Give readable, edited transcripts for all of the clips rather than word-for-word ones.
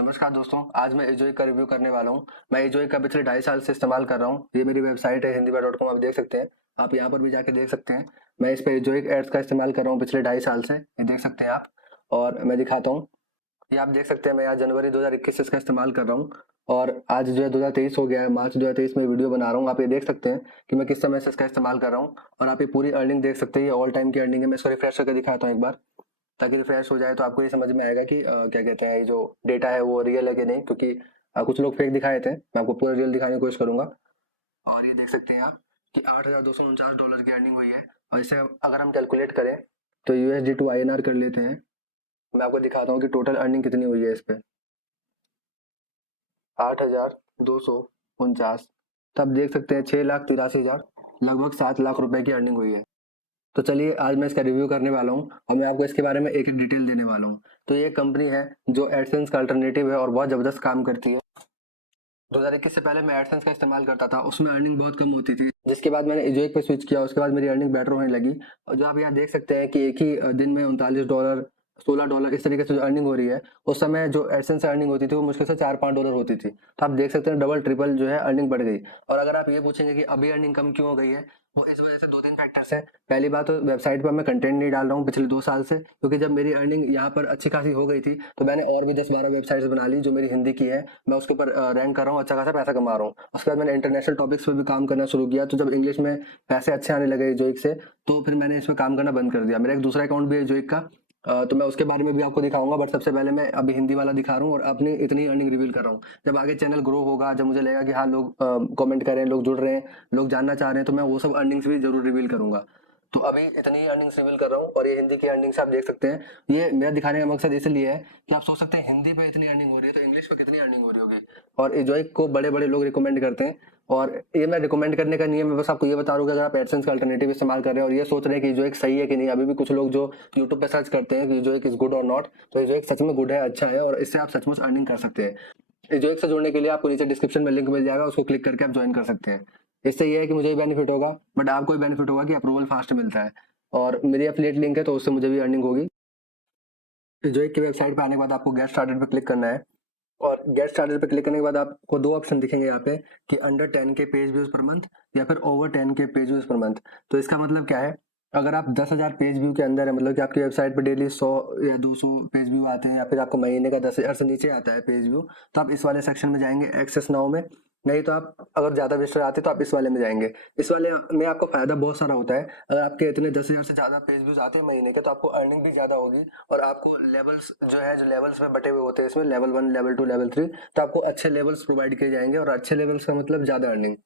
नमस्कार दोस्तों, आज मैं एजोइक का रिव्यू करने वाला हूँ। मैं एजोइक का पिछले 2.5 साल से इस्तेमाल कर रहा हूँ। ये मेरी वेबसाइट है hindiba.com, आप देख सकते हैं। आप यहाँ पर भी जाके देख सकते हैं। मैं इस पे एजोइक एड्स का इस्तेमाल कर रहा हूँ पिछले 2.5 साल से, ये देख सकते हैं आप। और मैं दिखाता हूँ, ये आप देख सकते हैं मैं आज जनवरी 2021 से इसका इस्तेमाल कर रहा हूँ। और आज जो है 2023 हो गया है, मार्च 2023 में वीडियो बना रहा हूँ। आप ये देख सकते हैं कि मैं किस समय से इसका इस्तेमाल कर रहा हूँ। और आप ये पूरी अर्निंग देख सकते हैं, ये ऑल टाइम की अर्निंग है। मैं इसको रिफ्रेश करके दिखाता हूँ एक बार, ताकि रिफ्रेश हो जाए तो आपको ये समझ में आएगा कि क्या कहते हैं, ये जो डेटा है वो रियल है कि नहीं। क्योंकि कुछ लोग फेक दिखाए थे, मैं आपको पूरा रियल दिखाने की कोशिश करूंगा। और ये देख सकते हैं आप कि $8,249 की अर्निंग हुई है। और इसे अगर हम कैलकुलेट करें तो USD टू INR कर लेते हैं। मैं आपको दिखाता हूँ कि टोटल अर्निंग कितनी हुई है इस पे, 8,249। तो आप देख सकते हैं 6,83,000, लगभग 7 लाख रुपए की अर्निंग हुई है। तो चलिए आज मैं इसका रिव्यू करने वाला हूँ और मैं आपको इसके बारे में एक एक डिटेल देने वाला हूँ। तो ये कंपनी है जो एडसेंस का अल्टरनेटिव है और बहुत ज़बरदस्त काम करती है। 2021 से पहले मैं एडसेंस का इस्तेमाल करता था, उसमें अर्निंग बहुत कम होती थी। जिसके बाद मैंने एजोइक पे स्विच किया, उसके बाद मेरी अर्निंग बेटर होने लगी। और जो आप यहाँ देख सकते हैं कि एक ही दिन में $39, $16 इस तरीके से जो अर्निंग हो रही है, उस समय जो एडसेंस से अर्निंग होती थी वो मुश्किल से $4-5 होती थी। तो आप देख सकते हैं डबल ट्रिपल जो है अर्निंग बढ़ गई। और अगर आप ये पूछेंगे कि अभी अर्निंग कम क्यों हो गई है, वो इस वजह से 2-3 फैक्टर्स है। पहली बात तो वेबसाइट पर मैं कंटेंट नहीं डाल रहा हूँ पिछले 2 साल से, क्योंकि जब मेरी अर्निंग यहाँ पर अच्छी खासी हो गई थी तो मैंने और भी 10-12 वेबसाइट्स बना ली जो मेरी हिंदी की है। मैं उसके ऊपर रैंक कर रहा हूँ, अच्छा खासा पैसा कमा रहा हूँ। उसके बाद मैंने इंटरनेशनल टॉपिक्स पर भी काम करना शुरू किया। तो जब इंग्लिश में पैसे अच्छे आने लगे जोइक से, तो फिर मैंने इसमें काम करना बंद कर दिया। मेरा एक दूसरा अकाउंट भी है जोइक का, तो मैं उसके बारे में भी आपको दिखाऊंगा। बट सबसे पहले मैं अभी हिंदी वाला दिखा रहा हूँ और अपनी इतनी अर्निंग रिवील कर रहा हूँ। जब आगे चैनल ग्रो होगा, जब मुझे लगेगा कि हाँ लोग कमेंट कर रहे हैं, लोग जुड़ रहे हैं, लोग जानना चाह रहे हैं, तो मैं वो सब अर्निंग्स भी जरूर रिवील करूंगा। तो अभी इतनी अर्निंग्स रिवील कर रहा हूँ। और ये हिंदी की अर्निंग्स आप देख सकते हैं। ये मेरा दिखाने का मकसद इसलिए है कि आप सोच सकते हैं हिंदी पे इतनी अर्निंग हो रही है तो इंग्लिश पे कितनी अर्निंग हो रही होगी। और एजोइक को बड़े बड़े लोग रिकमेंड करते हैं। और ये मैं रिकमेंड करने का नियम है, बस आपको ये बता रहा हूँ कि अगर आप एडसेंस का अल्टरनेटिव इस्तेमाल कर रहे हैं और ये सोच रहे हैं कि एजोइक सही है कि नहीं, अभी भी कुछ लोग जो यूट्यूब पे सर्च करते हैं कि एजोइक इज गुड और नॉट, तो एजोइक सच में गुड है, अच्छा है, और इससे आप सचमुच अर्निंग कर सकते हैं। एजोइक से जुड़ने के लिए आपको नीचे डिस्क्रिप्शन में लिंक मिल जाएगा, उसको क्लिक करके आप ज्वाइन कर सकते हैं। इससे ये है कि मुझे भी बेनिफिट होगा, बट आपको भी बेनिफिट होगा कि अप्रूवल फास्ट मिलता है। और मेरी एफिलिएट लिंक है तो उससे मुझे भी अर्निंग होगी। एजोइक की वेबसाइट पे आने के बाद आपको गेट स्टार्टेड पे क्लिक करना है। और गेट स्टार्टेड पे क्लिक करने के बाद आपको दो ऑप्शन दिखेंगे यहाँ पे कि अंडर 10 के पेज व्यूज पर मंथ या फिर ओवर 10 के पेज व्यूज पर मंथ। तो इसका मतलब क्या है, अगर आप 10,000 पेज व्यू के अंदर है, मतलब कि आपकी वेबसाइट पे डेली 100 या 200 पेज व्यू आते हैं, या फिर आपको महीने का 10,000 से नीचे आता है पेज व्यू, तो आप इस वाले सेक्शन में जाएंगे, एक्सेस नाउ में। नहीं तो आप अगर ज्यादा विजिटर आते तो आप इस वाले में जाएंगे। इस वाले में आपको फायदा बहुत सारा होता है। अगर आपके इतने 10,000 से ज्यादा पेज व्यूज आते हैं महीने के, तो आपको अर्निंग भी ज्यादा होगी। और आपको लेवल्स जो है, जो लेवल्स में बटे हुए होते हैं इसमें, लेवल 1, लेवल 2, लेवल 3, तो आपको अच्छे लेवल्स प्रोवाइड किए जाएंगे। और अच्छे लेवल्स का मतलब ज्यादा अर्निंग।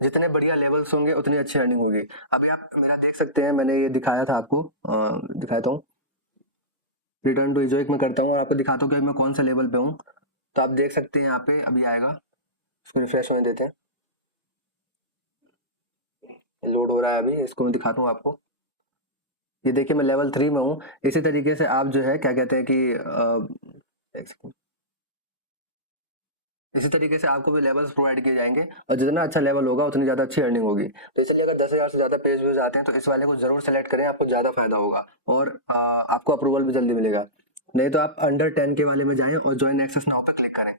जितने बढ़िया लेवल्स होंगे उतनी अच्छी अर्निंग होगी। अभी आप मेरा देख सकते हैं, मैंने ये दिखाया था आपको, दिखाता हूँ। रिटर्न टू एजोइक में करता हूँ और आपको दिखाता हूँ कि मैं कौन सा लेवल पे हूँ। तो आप देख सकते हैं यहाँ पे अभी आएगा, इसको रिफ्रेश होने देते हैं। लोड हो रहा है अभी, इसको मैं दिखाता हूँ आपको। ये देखिए मैं लेवल 3 में हूँ। इसी तरीके से आप जो है क्या कहते हैं कि एक सेकंड, इसी तरीके से आपको भी लेवल्स प्रोवाइड किए जाएंगे। और जितना अच्छा लेवल होगा उतनी ज्यादा अच्छी अर्निंग होगी। तो इसलिए अगर 10,000 से ज्यादा पेज व्यूज आते हैं तो इस वाले को जरूर सेलेक्ट करें, आपको ज्यादा फायदा होगा। और आपको अप्रूवल भी जल्दी मिलेगा। नहीं तो आप अंडर 10 के वाले में जाएं और ज्वाइन एक्सेस नाउ पे क्लिक करें।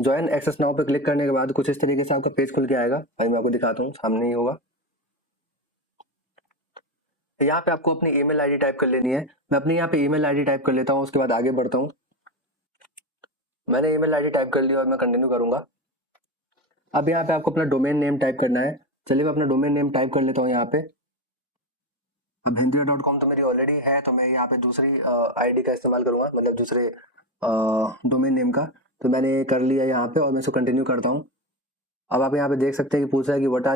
ज्वाइन एक्सेस नाउ पे क्लिक करने के बाद कुछ इस तरीके से आपका पेज खुल के आएगा। भाई मैं आपको दिखाता हूँ, सामने ही होगा। तो यहाँ पे आपको अपनी ईमेल आईडी टाइप कर लेनी है। मैं अपनी यहाँ पे ईमेल आईडी टाइप कर लेता हूँ, उसके बाद आगे बढ़ता हूँ। मैंने ईमेल आईडी टाइप कर लिया और मैं कंटिन्यू करूंगा। अब यहाँ पे आपको अपना डोमेन नेम टाइप करना है। चलिए मैं अपना डोमेन नेम टाइप कर लेता हूँ यहाँ पे। अब hindiya.com तो मेरी ऑलरेडी है, तो मैं यहाँ पे दूसरी आईडी का इस्तेमाल करूंगा, मतलब दूसरे डोमेन नेम का। तो मैंने कर लिया यहाँ पे और मैं इसको कंटिन्यू करता हूँ। अब आप यहाँ पे देख सकते हैं कि पूछ रहा है कि what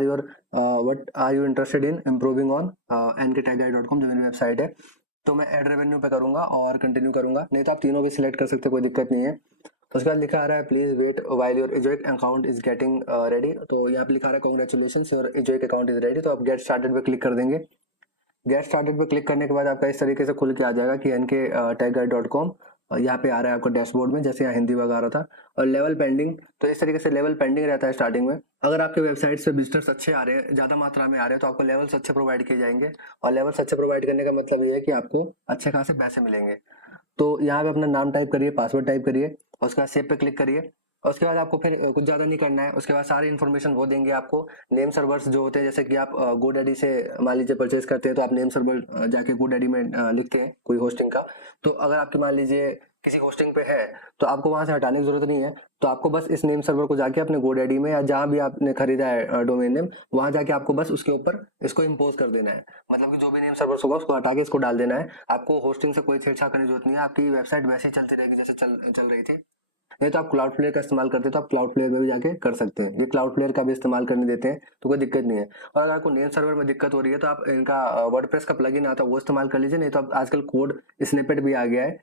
are you interested in improving on nktaguide.com, जो मेरी वेबसाइट है। तो मैं एड रेवेन्यू पे करूंगा और कंटिन्यू करूंगा। नहीं तो आप तीनों भी सिलेक्ट कर सकते हैं, कोई दिक्कत नहीं है। तो उसके बाद लिखा आ रहा है please wait while your Ezoic account is getting ready. तो यहाँ पे लिखा रहा है congratulations your Ezoic account is ready. तो आप गेट स्टार्टेड पे क्लिक कर देंगे। गेट स्टार्टेड पे क्लिक करने के बाद आपका इस तरीके से खुल के आ जाएगा कि nktaguide.com। यहाँ पे आ रहा है आपका डैशबोर्ड में, जैसे यहाँ हिंदी वगैरह रहा था। और लेवल पेंडिंग, तो इस तरीके से लेवल पेंडिंग रहता है स्टार्टिंग में। अगर आपके वेबसाइट से विजिटर्स अच्छे आ रहे हैं, ज्यादा मात्रा में आ रहे हैं, तो आपको लेवल्स अच्छे प्रोवाइड किए जाएंगे। और लेवल्स अच्छे प्रोवाइड करने का मतलब ये है कि आपको अच्छे खासे पैसे मिलेंगे। तो यहाँ पे अपना नाम टाइप करिए, पासवर्ड टाइप करिए और उसके बाद सेव पे क्लिक करिए। और उसके बाद आपको फिर कुछ ज़्यादा नहीं करना है। उसके बाद सारी इन्फॉर्मेशन वो देंगे आपको। नेम सर्वर्स जो होते हैं, जैसे कि आप GoDaddy से मान लीजिए परचेज करते हैं तो आप नेम सर्वर जाके GoDaddy में लिखते हैं कोई होस्टिंग का। तो अगर आपकी मान लीजिए किसी होस्टिंग पे है तो आपको वहाँ से हटाने की जरूरत नहीं है। तो आपको बस इस नेम सर्वर को जाके अपने GoDaddy में या जहाँ भी आपने खरीदा है डोमेन नेम, वहाँ जाके आपको बस उसके ऊपर इसको इम्पोज कर देना है। मतलब कि जो भी नेम सर्वर होगा उसको हटा के इसको डाल देना है। आपको होस्टिंग से कोई छेड़छाड़ करने की जरूरत नहीं है। आपकी वेबसाइट वैसे ही चलती रहेगी जैसे चल रही थी। नहीं तो आप क्लाउड फ्लेयर का इस्तेमाल करते हैं तो आप क्लाउड फ्लेयर में भी जाके कर सकते हैं। ये क्लाउड फ्लेयर का भी इस्तेमाल करने देते हैं तो कोई दिक्कत नहीं है। और अगर आपको नेम सर्वर में दिक्कत हो रही है तो आप इनका वर्डप्रेस का प्लगइन आता है वो इस्तेमाल कर लीजिए। नहीं तो आप आजकल कोड स्निपेट भी आ गया है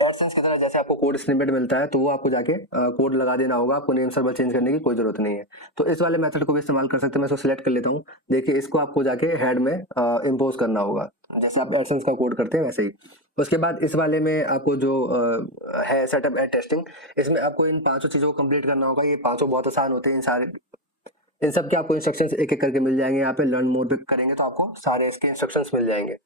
एडसेंस की तरह, जैसे आपको कोड स्निपेट मिलता है तो वो आपको जाके कोड लगा देना होगा। आपको नेम सर्वर चेंज करने की कोई जरूरत नहीं है। तो इस वाले मेथड को भी इस्तेमाल कर सकते हैं। मैं इसको सिलेक्ट कर लेता हूँ। देखिए इसको आपको जाके हेड में इम्पोज करना होगा जैसे आप एडसेंस का कोड करते हैं वैसे ही। उसके बाद इस वाले में आपको जो है सेटअप एड टेस्टिंग, इसमें आपको इन 5 चीजों को कंप्लीट करना होगा। ये 5 बहुत आसान होते हैं। इन सब के आपको इंस्ट्रक्शंस एक एक करके मिल जाएंगे। यहाँ पे लर्न मोड पे करेंगे तो आपको सारे इसके इंस्ट्रक्शंस मिल जाएंगे।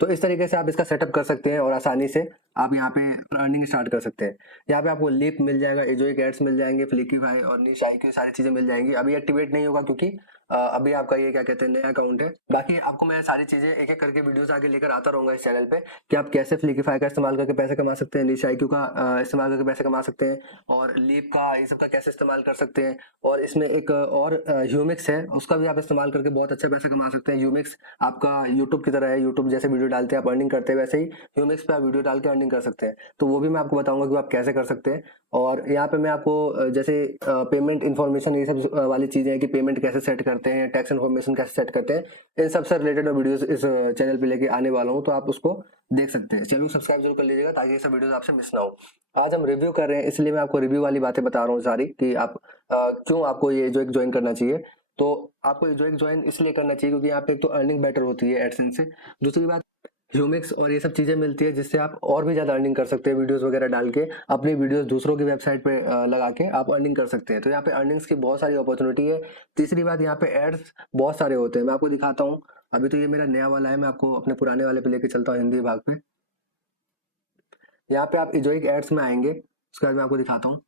तो इस तरीके से आप इसका सेटअप कर सकते हैं और आसानी से आप यहाँ पे अर्निंग स्टार्ट कर सकते हैं। यहाँ पे आपको लीप मिल जाएगा, एजोइक एड्स मिल जाएंगे, फ्लिकीफाई और निश IQ सारी चीजें मिल जाएंगी। अभी एक्टिवेट नहीं होगा क्योंकि अभी आपका ये क्या कहते हैं नया अकाउंट है। बाकी आपको मैं सारी चीजें एक एक करके वीडियोस आगे लेकर आता रहूंगा इस चैनल पे कि आप कैसे फ्लिकीफाई का इस्तेमाल करके पैसे कमा सकते हैं, निश IQ का इस्तेमाल करके पैसे कमा सकते हैं, और लीप का ये सब का कैसे इस्तेमाल कर सकते हैं। और इसमें एक और ह्यूमिक्स है, उसका भी आप इस्तेमाल करके बहुत अच्छे पैसे कमा सकते हैं। ह्यूमिक्स आपका यूट्यूब की तरह है। यूट्यूब जैसे वीडियो डालते हैं आप अर्निंग करते हैं, वैसे ही ह्यूमिक्स पे आप वीडियो डाल के अर्निंग कर सकते हैं। तो वो भी मैं आपको बताऊंगा कि आप कैसे कर सकते हैं। और यहाँ पे मैं आपको जैसे पेमेंट इन्फॉर्मेशन ये सब वाली चीजें हैं कि पेमेंट कैसे सेट करते हैं, टैक्स इन्फॉर्मेशन कैसे सेट करते हैं, इन सब से रिलेटेड वीडियोस इस चैनल पे लेके आने वाला हूँ। तो आप उसको देख सकते हैं। चैनल को सब्सक्राइब जरूर कर लीजिएगा ताकि ये सब वीडियोस आपसे मिस ना हो। आज हम रिव्यू कर रहे हैं इसलिए मैं आपको रिव्यू वाली बातें बता रहा हूँ सारी कि आप क्यों आपको ये जो एक ज्वाइन करना चाहिए। तो आपको ये जो एक ज्वाइन इसलिए करना चाहिए क्योंकि यहाँ पे एक तो अर्निंग बेटर होती है एडसेंस से। दूसरी बात ह्यूमिक्स और ये सब चीजें मिलती है जिससे आप और भी ज्यादा अर्निंग कर सकते हैं। वीडियोस वगैरह डाल के अपनी वीडियोस दूसरों की वेबसाइट पे लगा के आप अर्निंग कर सकते हैं। तो यहाँ पे अर्निंग्स की बहुत सारी अपॉर्चुनिटी है। तीसरी बात, यहाँ पे एड्स बहुत सारे होते हैं। मैं आपको दिखाता हूँ। अभी तो ये मेरा नया वाला है, मैं आपको अपने पुराने वाले पे लेके चलता हूँ हिंदी भाग पे। यहाँ पे आप इजोइक एड्स में आएंगे, उसके बाद मैं आपको दिखाता हूँ।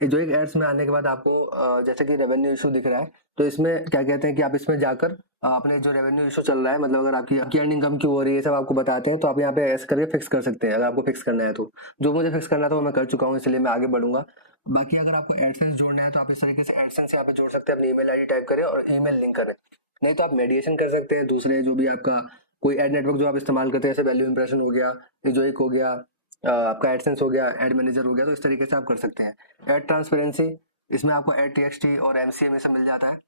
इजोइक एड्स में आने के बाद आपको जैसे कि रेवेन्यू इशू दिख रहा है, तो इसमें क्या कहते हैं कि आप इसमें जाकर अपने जो रेवेन्यू इशू चल रहा है, मतलब अगर आपकी अर्निंग कम क्यों हो रही है, सब आपको बताते हैं। तो आप यहाँ पे ऐसे करके फिक्स कर सकते हैं अगर आपको फिक्स करना है तो। जो मुझे फिक्स करना था वो मैं कर चुका हूँ, इसलिए मैं आगे बढ़ूंगा। बाकी अगर आपको एडसेंस जोड़ना है तो आप इस तरीके से एडसेंस यहाँ पे जोड़ सकते हैं। अपनी ईमेल ID टाइप करें और ईमेल लिंक करें। नहीं तो आप मेडिएशन कर सकते हैं दूसरे जो भी आपका कोई एड नेटवर्क जो आप इस्तेमाल करते हैं, जैसे वैल्यू इंप्रेशन हो गया, इजोइक हो गया, आपका एडसेंस हो गया, एड मैनेजर हो गया। तो इस तरीके से आप कर सकते हैं। एड ट्रांसपेरेंसी, इसमें आपको एड TXT और MCA में से मिल जाता है।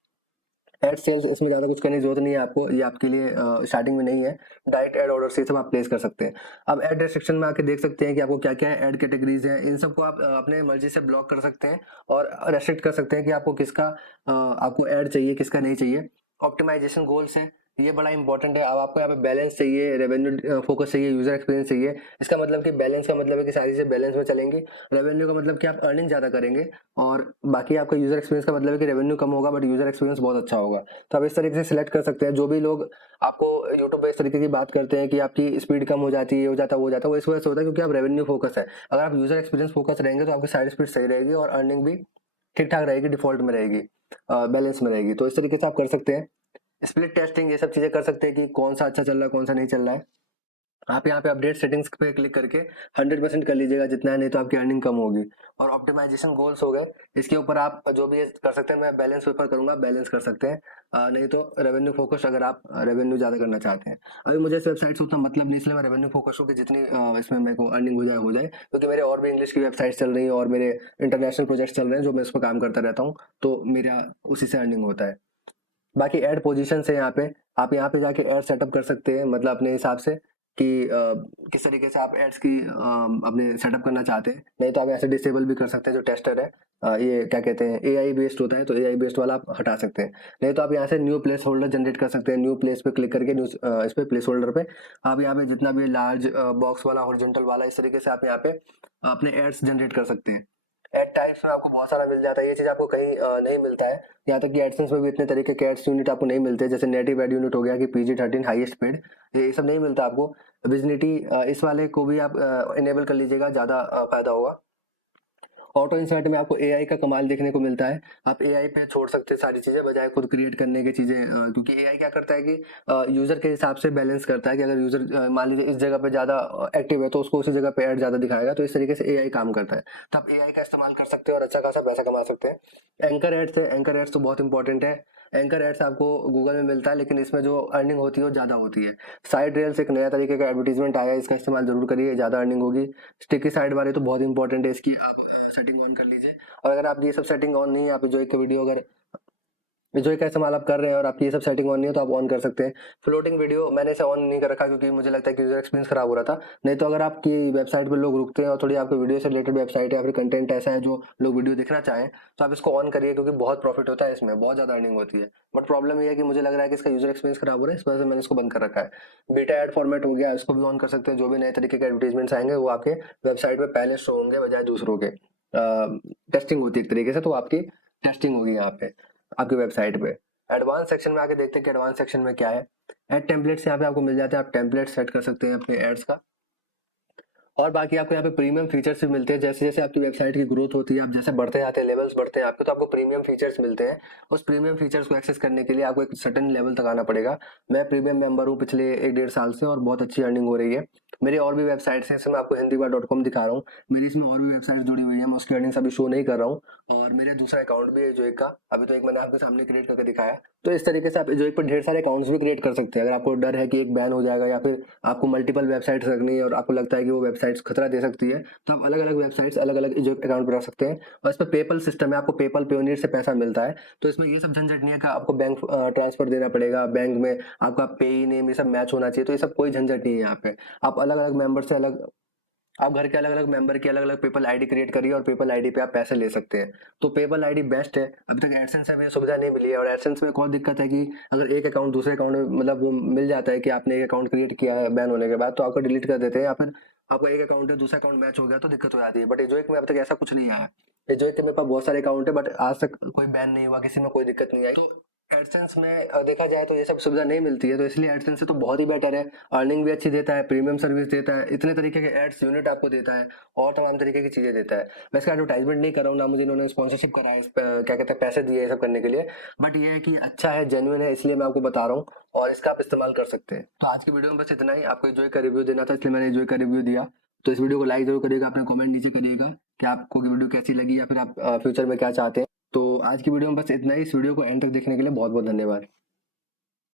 एड सेल्स, इसमें ज़्यादा कुछ करने की जरूरत नहीं है आपको, ये आपके लिए स्टार्टिंग में नहीं है। डायरेक्ट एड ऑर्डर से सब आप प्लेस कर सकते हैं। अब एड रेस्ट्रिक्शन में आके देख सकते हैं कि आपको क्या क्या एड कैटेगरीज हैं। इन सबको आप अपने मर्जी से ब्लॉक कर सकते हैं और रेस्ट्रिक्ट कर सकते हैं कि आपको किसका आपको एड चाहिए, किसका नहीं चाहिए। ऑप्टिमाइजेशन गोल्स है, ये बड़ा इंपॉर्टेंट है। अब आपको यहाँ पे बैलेंस चाहिए, रेवेन्यू फोकस चाहिए, यूजर एक्सपीरियंस चाहिए। इसका मतलब कि बैलेंस का मतलब है कि सारी चीजें बैलेंस में चलेंगी। रेवेन्यू का मतलब कि आप अर्निंग ज्यादा करेंगे, और बाकी आपका यूजर एक्सपीरियंस का मतलब है कि रेवेन्यू कम होगा बट यूजर एक्सपीरियंस बहुत अच्छा होगा। तो आप इस तरीके से सिलेक्ट कर सकते हैं। जो भी लोग आपको यूट्यूब पे इस तरीके की बात करते हैं कि आपकी स्पीड कम हो जाती है, हो जाता है, वो जाता है, वो इस वजह से होता है क्योंकि आप रेवेन्यू फोकस है। अगर आप यूजर एक्सपीरियंस फोकस रहेंगे तो आपकी साइड स्पीड सही रहेगी और अर्निंग भी ठीक ठाक रहेगी, डिफॉल्ट में रहेगी, बैलेंस में रहेगी। तो इस तरीके से आप कर सकते हैं। स्प्लिट टेस्टिंग, ये सब चीजें कर सकते हैं कि कौन सा अच्छा चल रहा है, कौन सा नहीं चल रहा है। आप यहाँ पे अपडेट सेटिंग्स पे क्लिक करके 100% कर लीजिएगा जितना है, नहीं तो आपकी अर्निंग कम होगी। और ऑप्टिमाइजेशन गोल्स हो गए, इसके ऊपर आप जो भी कर सकते हैं। मैं बैलेंस पेपर करूंगा, बैलेंस कर सकते हैं। नहीं तो रेवेन्यू फोकस, अगर आप रेवेन्यू ज्यादा करना चाहते हैं। अभी मुझे इस वेबसाइट से उतना मतलब नहीं, इसलिए मैं रेवेन्यू फोकस हूँ कि जितनी इसमें मेरे को अर्निंग हो जाए क्योंकि मेरे और भी इंग्लिश की वेबसाइट चल रही है और मेरे इंटरनेशनल प्रोजेक्ट चल रहे हैं जो मैं इस पर काम करता रहता हूँ, तो मेरा उसी से अर्निंग होता है। बाकी ऐड पोजीशन से यहाँ पे आप यहाँ पे जाके ऐड सेटअप कर सकते हैं, मतलब अपने हिसाब से कि किस तरीके से आप एड्स की अपने सेटअप करना चाहते हैं। नहीं तो आप ऐसे डिसेबल भी कर सकते हैं। जो टेस्टर है ये क्या कहते हैं AI बेस्ड होता है, तो AI बेस्ड वाला आप हटा सकते हैं। नहीं तो आप यहाँ से न्यू प्लेस होल्डर जनरेट कर सकते हैं। न्यू प्लेस पे क्लिक करके न्यू इस पे प्लेस होल्डर पे आप यहाँ पे जितना भी लार्ज बॉक्स वाला, हॉरिजॉन्टल वाला, इस तरीके से आप यहाँ पे अपने एड्स जनरेट कर सकते हैं। एड टाइप्स में आपको बहुत सारा मिल जाता है, ये चीज़ आपको कहीं नहीं मिलता है। यहाँ तक कि एडसेंस में भी इतने तरीके के एड्स यूनिट आपको नहीं मिलते, जैसे नेटिव एड यूनिट हो गया कि PG-13 हाईएस्ट पेड, ये सब नहीं मिलता आपको। विजिबिलिटी इस वाले को भी आप इनेबल कर लीजिएगा, ज़्यादा फ़ायदा होगा। ऑटो इंसर्ट में आपको एआई का कमाल देखने को मिलता है, आप एआई पे छोड़ सकते हैं सारी चीज़ें बजाय खुद क्रिएट करने की चीज़ें, क्योंकि एआई क्या करता है कि यूज़र के हिसाब से बैलेंस करता है कि अगर यूज़र मान लीजिए इस जगह पे ज़्यादा एक्टिव है तो उसको उसी जगह पे ऐड ज़्यादा दिखाएगा, तो इस तरीके से एआई काम करता है। तो आप एआई का इस्तेमाल कर सकते हैं और अच्छा खासा पैसा कमा सकते हैं। एंकर एड्स है, एंकर एड्स तो बहुत इंपॉर्टेंट है। एंकर एड्स आपको गूगल में मिलता है, लेकिन इसमें जो अर्निंग होती है वो ज़्यादा होती है। साइड रेल्स एक नया तरीके का एडवर्टीजमेंट आया है, इसका इस्तेमाल जरूर करिए, ज़्यादा अर्निंग होगी। स्टिकी साइड वाले तो बहुत इंपॉर्टेंट है, इसकी आप सेटिंग ऑन कर लीजिए। और अगर आप ये सब सेटिंग ऑन नहीं है, आप जो एक वीडियो अगर जो का इस्तेमाल आप कर रहे हैं और आपकी ये सब सेटिंग ऑन नहीं है तो आप ऑन कर सकते हैं। फ्लोटिंग वीडियो मैंने इसे ऑन नहीं कर रखा क्योंकि मुझे लगता है कि यूजर एक्सपीरियंस खराब हो रहा था। नहीं तो अगर आपकी वेबसाइट पर लोग रुकते हैं और थोड़ी आपके वीडियो से रिलेटेड वेबसाइट है या फिर कंटेंट ऐसा है जो लोग वीडियो देखना चाहें, तो आप इसको ऑन करिए, क्योंकि बहुत प्रॉफिट होता है इसमें, बहुत ज़्यादा अर्निंग होती है। बट प्रॉब्लम ये है कि मुझे लग रहा है कि इसका यूजर एक्सपीरियंस खराब हो रहा है, इस वजह से मैंने इसको बंद कर रखा है। बीटा एड फॉर्मेट हो गया, इसको भी ऑन कर सकते हैं। जो भी नए तरीके के एडवर्टीजमेंट्स आएंगे वो आपके वेबसाइट पर पहले शो होंगे बजाय दूसरों के। टेस्टिंग होती है एक तरीके से, तो आपकी टेस्टिंग होगी यहाँ पे आपकी वेबसाइट पे। एडवांस सेक्शन में आके देखते हैं कि एडवांस सेक्शन में क्या है। एड टेम्पलेट्स यहाँ पे आपको मिल जाते हैं, आप टेम्पलेट सेट कर सकते हैं अपने एड्स का। और बाकी आपको यहाँ पे प्रीमियम फीचर्स भी मिलते हैं, जैसे जैसे आपकी वेबसाइट की ग्रोथ होती है, आप जैसे बढ़ते जाते हैं, लेवल्स बढ़ते हैं आपके, तो आपको प्रीमियम फीचर्स मिलते हैं। उस प्रीमियम फीचर्स को एक्सेस करने के लिए आपको एक सर्टेन लेवल तक आना पड़ेगा। मैं प्रीमियम मेंबर हूँ पिछले 1-1.5 साल से और बहुत अच्छी अर्निंग हो रही है। मेरी और भी वेबसाइट्स हैं, इसमें आपको hindibar.com दिखा रहा हूँ। मेरी इसमें और भी वेबसाइट जुड़ी हुई है, मैं उसकी अर्निंग्स अभी शो नहीं कर रहा हूँ। और मेरा दूसरा अकाउंट भी है जो एक का, अभी तो एक मैंने आपके सामने क्रिएट करके दिखाया। तो इस तरीके से आप जो एक पर ढेर सारे अकाउंट्स भी क्रिएट कर सकते हैं। अगर आपको डर है कि एक बैन हो जाएगा या फिर आपको मल्टीपल वेबसाइट्स रखनी है और आपको लगता है कि वो वेबसाइट्स खतरा दे सकती है, तो आप अलग अलग वेबसाइट्स अलग अलग जो अकाउंट पर रख सकते हैं। और इस पर पेपल सिस्टम है, आपको पेपल पेयोनियर से पैसा मिलता है, तो इसमें ये सब झंझट नहीं है कि आपको बैंक ट्रांसफर देना पड़ेगा, बैंक में आपका पेई नेम ये सब मैच होना चाहिए, तो ये सब कोई झंझट नहीं है यहाँ पे। आप अलग अलग मेंबर से अलग, आप घर के अलग अलग मेंबर की अलग अलग पेपल आईडी क्रिएट करिए और पेपल आईडी पे आप पैसे ले सकते हैं। तो पेपल आईडी बेस्ट है। अभी तक एडसेंस में ये सुविधा नहीं मिली है, और एडसेंस में एक और दिक्कत है कि अगर एक अकाउंट दूसरे अकाउंट में मतलब मिल जाता है कि आपने एक अकाउंट क्रिएट किया है बैन होने के बाद, तो आपको डिलीट कर देते हैं, या फिर आपको एक अकाउंट है दूसरा अकाउंट मैच हो गया तो दिक्कत हो जाती है। बट एजोइक में अब तक ऐसा कुछ नहीं आया। एजोइक के मेरे पास बहुत सारे अकाउंट है, बट आज तक कोई बैन नहीं हुआ, किसी में कोई दिक्कत नहीं आई। तो एडसेंस में देखा जाए तो ये सब सुविधा नहीं मिलती है, तो इसलिए एडसेंस से तो बहुत ही बेटर है। अर्निंग भी अच्छी देता है, प्रीमियम सर्विस देता है, इतने तरीके के एड्स यूनिट आपको देता है और तमाम तरीके की चीजें देता है। मैं इसका एडवर्टाइजमेंट नहीं कर रहा हूँ, ना मुझे इन्होंने स्पॉन्सरशिप करा है, क्या कहते हैं पैसे दिए ये सब करने के लिए। बट ये है कि अच्छा है, जेन्युइन है, इसलिए मैं आपको बता रहा हूँ और इसका आप इस्तेमाल कर सकते हैं। तो आज की वीडियो में बस इतना ही। आपको एंजॉय का रिव्यू देना था, इसलिए मैंने एंजॉय का रिव्यू दिया। तो इस वीडियो को लाइक जरूर करिएगा, अपने कमेंट नीचे करिएगा कि आपको वीडियो कैसी लगी या फिर आप फ्यूचर में क्या चाहते हैं। तो आज की वीडियो में बस इतना ही। इस वीडियो को एंड तक देखने के लिए बहुत बहुत धन्यवाद।